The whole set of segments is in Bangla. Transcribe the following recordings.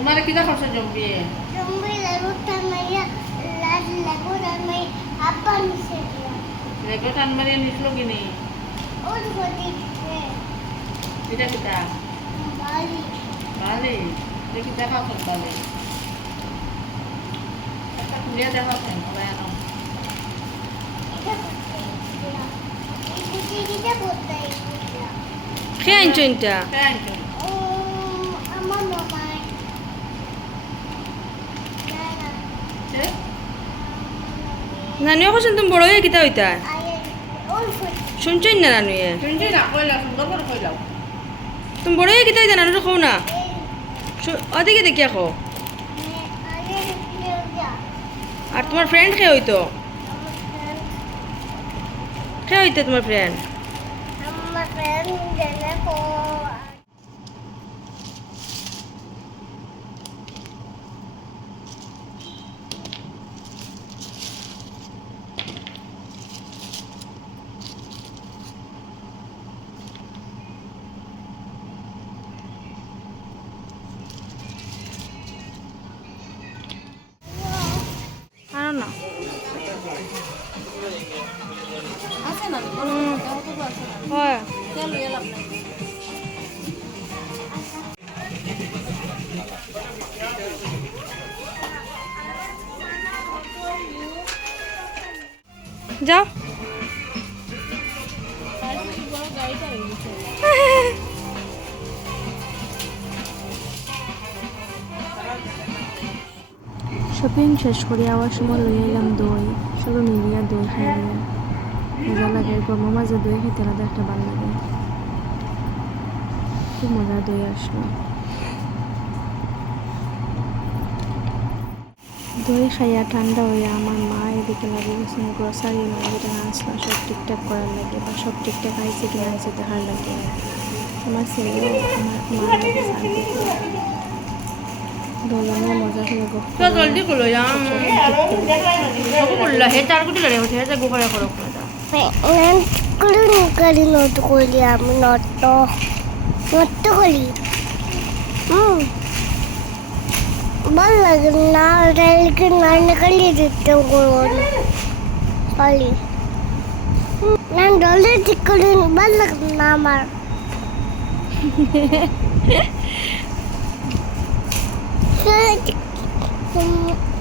तुम्हारे किधर खर्च जम्बी है जम्बी लगो तमैया लाज लगो तमै आपा निसे लेको तान मारिया निकलो कि नहीं और होती है এটা কিটা बाली বালে দেখি দেখাও তো বালে একটা খুলে দেখাও তো মোবাইল নাও এটা করতে খেয়ে আনছো এটা থ্যাংক ইউ ও আমার মামা সে নানুয়ে কৈছোন তুমি বড় হয়ে কিতা হইতা আয়ে ওর ফুটি শুনছই না নানুয়ে শুনছি না কইলা সুন্দর করে কইলাও তুমি বড় হয়ে কিতা হইতা নানুরে খাও না ওদিকে দেখিয়া খাও আয়ে রে যা আর তোমার ফ্রেন্ড খেয়ে হইতো খেয়ে হইতে তোমার ফ্রেন্ড আমার ফ্রেন্ড জানে কো আর না আছে না কত আছে হয় চল এলাম না যাও গাড়িটা হয়ে গেছে শপিং শেষ করে আওয়ার সময় লই এলাম দই সবে মিলিয়া দই খাইলাম মজা লাগে গরমের মাঝে দই খেতে আলাদা একটা ভালো লাগে খুব মজার দই আসলো দই খাইয়া ঠান্ডা হইয়া আমার মা এদিকে লাগে গেছেন গ্রসারি মানে যেটা আসলাম সব ঠিকঠাক করার লাগে বা সব ঠিকঠাক আইছে কিনা আইছে দেখার লাগে আমার ছেলেও আমার মা লাগে শান্তি দোলনের মজা করে তো জলদি করো যাও সব করলা হে চার কোটি লাগে ওঠে যা গোপাল করো করি নট করি আমি নট করি ভালো লাগে না রেলকে না নিকালি দিতে খালি ನಾನು ಡೊಳ್ಳೆ ಚಿಕ್ಕಡಿ ಬಲ್ಲ ನಾಮ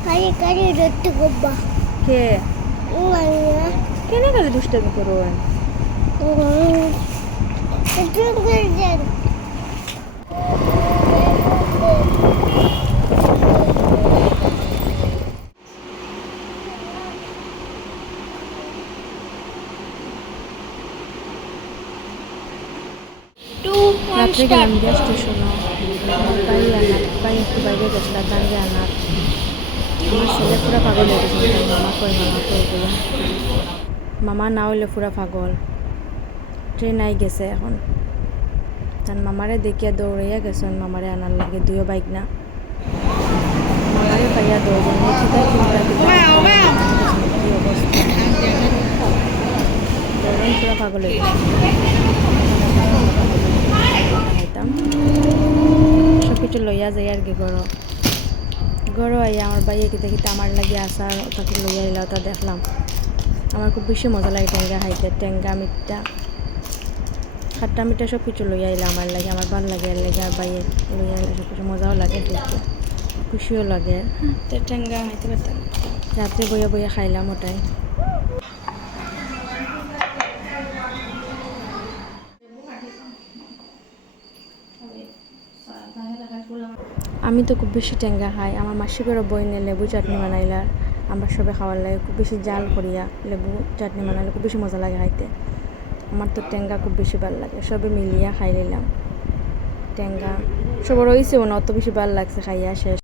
ಕರಿ ಕರಿ ರೊಟ್ಟಿ ಗೊಬ್ಬ কে কেন খালি দুষ্টামি করো রাত্রে গেলাম গ্যাস স্টেশনে বাড়ি একটু বাইরে গেছিলাম তানকে আনার আমার ছেলে পুরা পাগল হয়ে গেছে মামা কই বলে মামা না হইলে পুরা পাগল ট্রেন আই গেছে এখন তার মামারে দেখিয়া দৌড়াইয়া গেছেন মামারে আনার লাগে দুইও বাইক না মামারে পাইয়া দৌড় কি অবস্থা পুরা পাগল হয়ে গেছে সব কিছু লইয়া যাই আর কি গড়ো আইয়া আমার বাইয়ে কি দেখি আমার লাগে আসার ওটাকে লইয়া এলা ওটা দেখলাম আমার খুব বেশি মজা লাগে টেঙ্গা খাইতে টেঙ্গা মিঠা খাট্টা মিঠা সব কিছু লইয়া এলা আমার লাগে আমার ভালো লাগে আর লাগে আর বাইয়ে লইয়া এলে সব কিছু মজাও লাগে দেখতে খুশিও লাগে টেঙ্গা খাইতে পারতাম রাত্রে বইয়া বইয়া খাইলাম ওটাই আমি তো খুব বেশি টেঙ্গা খাই আমার মাসি করে বইনে লেবু চাটনি বানাইলার আমরা সবে খাওয়ার লাগে খুব বেশি জাল করিয়া লেবু চাটনি বানাইলে খুব বেশি মজা লাগে খাইতে আমার তো টেঙ্গা খুব বেশি ভালো লাগে সবে মিলিয়া খাই নিলাম টেঙ্গা সবার হয়েছেও না অত বেশি ভালো লাগছে খাইয়া শেষ